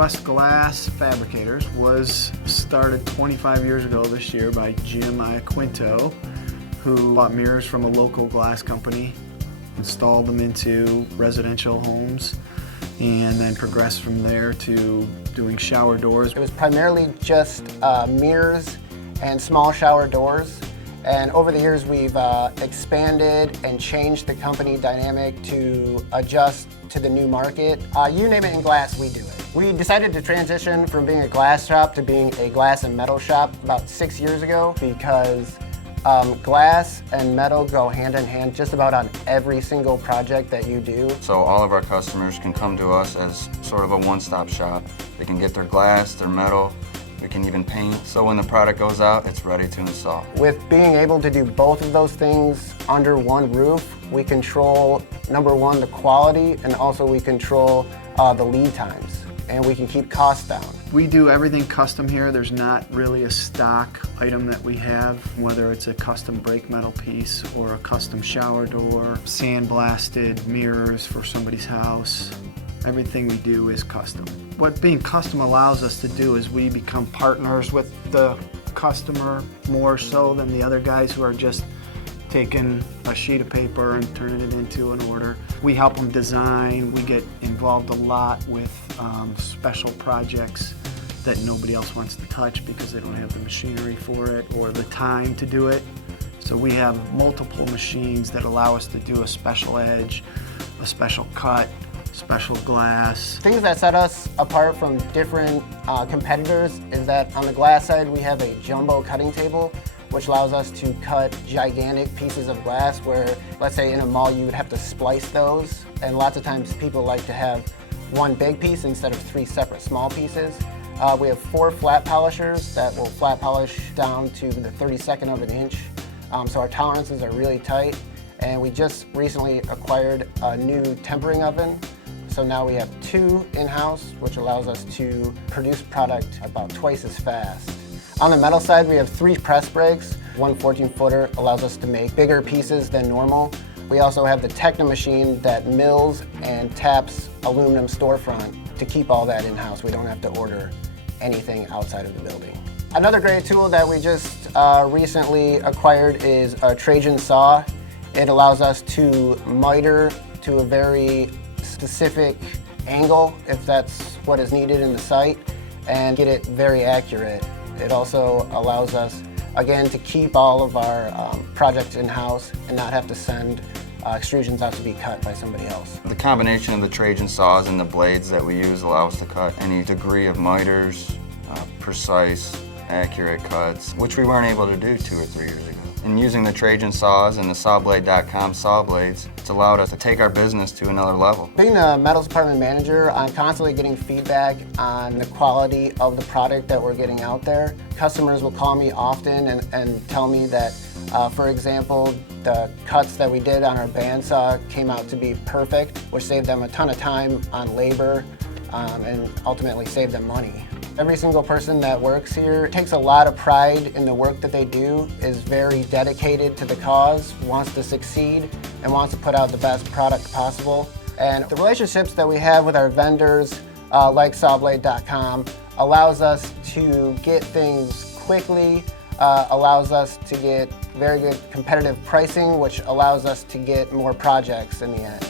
Northwest Glass Fabricators was started 25 years ago this year by Jim Iaquinto, who bought mirrors from a local glass company, installed them into residential homes, and then progressed from there to doing shower doors. It was primarily just mirrors and small shower doors. And over the years, we've expanded and changed the company dynamic to adjust to the new market. You name it in glass, we do it. We decided to transition from being a glass shop to being a glass and metal shop about 6 years ago because glass and metal go hand in hand just about on every single project that you do. So all of our customers can come to us as sort of a one-stop shop. They can get their glass, their metal, we can even paint. So when the product goes out, it's ready to install. With being able to do both of those things under one roof, we control, number one, the quality, and also we control the lead times, and we can keep costs down. We do everything custom here. There's not really a stock item that we have, whether it's a custom brake metal piece or a custom shower door, sandblasted mirrors for somebody's house. Everything we do is custom. What being custom allows us to do is we become partners with the customer more so than the other guys who are just taking a sheet of paper and turning it into an order. We help them design. We get involved a lot with special projects that nobody else wants to touch because they don't have the machinery for it or the time to do it. So we have multiple machines that allow us to do a special edge, a special cut, special glass. Things that set us apart from different competitors is that on the glass side we have a jumbo cutting table, which allows us to cut gigantic pieces of glass where, let's say in a mall, you would have to splice those. And lots of times people like to have one big piece instead of 3 separate small pieces. We have 4 flat polishers that will flat polish down to the 32nd of an inch. So our tolerances are really tight. And we just recently acquired a new tempering oven. So now we have 2 in-house, which allows us to produce product about twice as fast. On the metal side, we have 3 press brakes. One 14-footer allows us to make bigger pieces than normal. We also have the Techno machine that mills and taps aluminum storefront to keep all that in-house. We don't have to order anything outside of the building. Another great tool that we just recently acquired is a Trajan saw. It allows us to miter to a very specific angle, if that's what is needed in the site, and get it very accurate. It also allows us, again, to keep all of our projects in-house and not have to send extrusions out to be cut by somebody else. The combination of the Trajan saws and the blades that we use allow us to cut any degree of miters, precise, accurate cuts, which we weren't able to do 2 or 3 years ago. And using the Trajan saws and the Sawblade.com saw blades, it's allowed us to take our business to another level. Being the metals department manager, I'm constantly getting feedback on the quality of the product that we're getting out there. Customers will call me often and tell me that, for example, the cuts that we did on our bandsaw came out to be perfect, which saved them a ton of time on labor and ultimately saved them money. Every single person that works here takes a lot of pride in the work that they do, is very dedicated to the cause, wants to succeed, and wants to put out the best product possible. And the relationships that we have with our vendors, like Sawblade.com, allows us to get things quickly, allows us to get very good competitive pricing, which allows us to get more projects in the end.